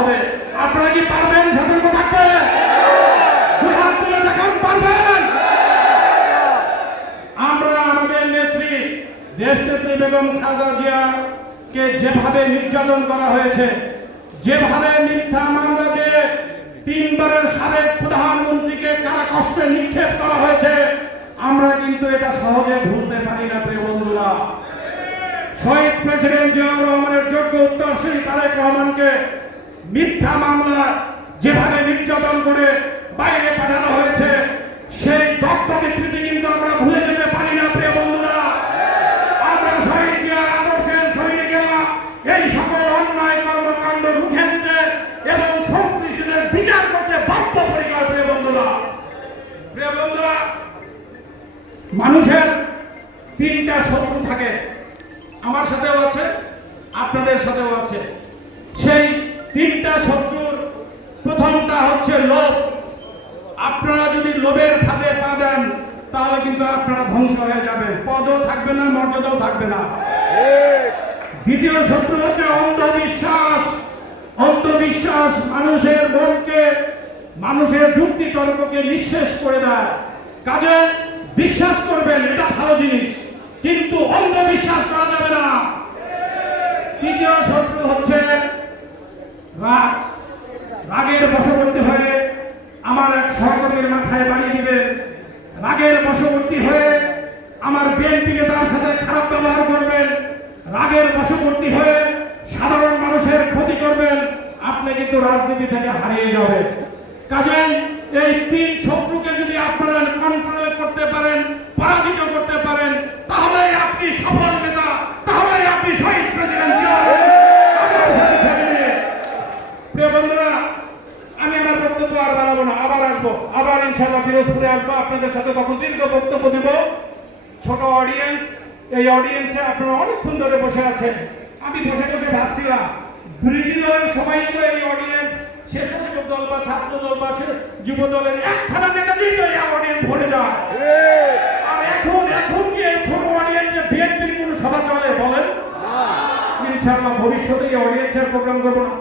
হবে। আপনারা কি পারবেন সতর্ক থাকতে হাত বেগম খালেদা জিয়াকে যেভাবে নির্যাতন করা হয়েছে, যেভাবে মিথ্যা মামলা দিয়ে তিনবারের সাবেক প্রধানমন্ত্রীকে কারা কষ্টে নিক্ষেপ করা হয়েছে, আমরা কিন্তু এটা সহজে ভুলতে পারি না, প্রিয় বন্ধুরা। শহীদ প্রেসিডেন্ট জিয়াউর রহমানের যোগ্য উত্তরসূরি তারেক রহমানকে মিথ্যা মামলা যেভাবে নির্যাতন করে বাইরে পাঠানো হয়েছে, সেই দপ্তরের স্মৃতি কিন্তু আমরা ভুলে যেতে পারি না, প্রিয় বন্ধুরা। আমরা শহীদ আদর্শের শহীদ গেলা এই সকল অন্যায় কর্মকাণ্ড রুখে দিতে এবং সংশ্লিষ্টদের বিচার করতে বাধ্য পরিবার প্রিয় বন্ধুরা। প্রিয় বন্ধুরা, মানুষের তিনটা শত্রু থাকে। আমার সাথেও আছে, আপনাদের সাথেও আছে। সেই তিনটা শত্রুর, প্রথমটা হচ্ছে লোভ। আপনারা যদি লোভের ফাঁদে পা দেন, তাহলে কিন্তু আপনারা ধ্বংস হয়ে যাবেন। পদও থাকবে না, মর্যাদাও থাকবে না। দ্বিতীয় শত্রু হচ্ছে অন্ধবিশ্বাস। অন্ধবিশ্বাস মানুষের মনকে, মানুষের যুক্তি তর্ককে নিঃশেষ করে দেয়। কাজে, বিশ্বাস করবেন, এটা ভালো জিনিস। কিন্তু অন্ধবিশ্বাস করা যাবে না তৃতীয় শত্রু হচ্ছে রাগ, রাগের বশবর্তী হয়ে আমার এক সহকর্মীর মাথায় বাড়িয়ে দিবেন। রাগের বশবর্তী হয়ে আমার বিএনপি নেতার সাথে খারাপ ব্যবহার করবেন। রাগের বশবর্তী হয়ে সাধারণ মানুষের ক্ষতি করবেন। আপনি কিন্তু রাজনীতি থেকে হারিয়ে যাবেন। কাজেই এই তিন শত্রুকে যদি আপনারা কন্ট্রোল করতে পারেন পরাজিত করতে পারেন তাহলে আপনি সফল নেতা তাহলে আপনি শহীদ প্রেসিডেন্ট প্রিয় বন্ধুরা আমি আমার বক্তব্য আর বাড়াবো না আবার আসব। আবার ইনশাআল্লাহ পিরোজপুরে আসব। আপনাদের সাথে তখন দীর্ঘ বক্তব্য দিব? ছোট অডিয়েন্স এই অডিয়েন্সে আপনারা অনেকক্ষণ ধরে বসে আছেন। আমি বসে বসে ভাবছিলাম বিরোধী দলের সবাই তো এই অডিয়েন্স স্বেচ্ছাসেবক দল বা ছাত্র দল বা যুব দলের একখানা নেতা দিয়ে তো এই অডিয়েন্স ভরে যায়। আর এখন এখন কি এই ছোট অডিয়েন্সে বিএনপির কোনো সভা চলে বলেন? ইনশাআল্লাহ ভবিষ্যতে এই অডিয়েন্সের প্রোগ্রাম করব না।